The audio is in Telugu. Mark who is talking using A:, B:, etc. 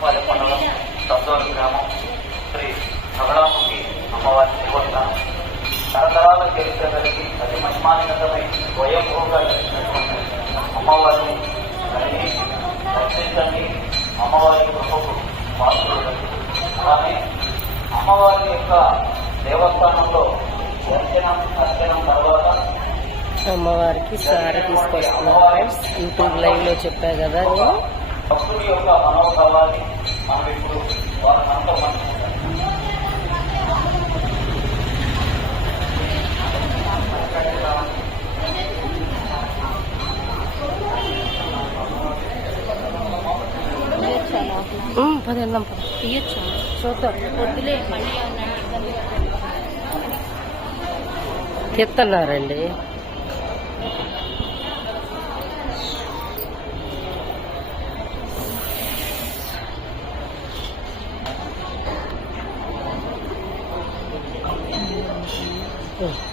A: పల్లె మండలం సందోర్ గ్రామం శ్రీ ప్రబలాముఖి అమ్మవారి దేవస్థానం తరతరాల చరిత్ర కలిగి అతి మహిమానితమై స్వయంభూగా కలిగినటువంటి అమ్మవారిని కలిగి రక్షించండి అమ్మవారి కృపకు పాత్రులు అలానే అమ్మవారి యొక్క దేవస్థానంలో దర్శనం దర్శనం తర్వాత
B: అమ్మవారికి సారీ తీసుకొస్తున్నాం ఫ్రెండ్స్ యూట్యూబ్ లైవ్లో చెప్పా కదా. నేను
A: భక్తుడి యొక్క
B: మనోభావాలు పది వెళ్దాం పద తీయచ్చు చూద్దాం.
C: పొద్దులే మళ్ళీ
B: తీస్తున్నారండి Oh.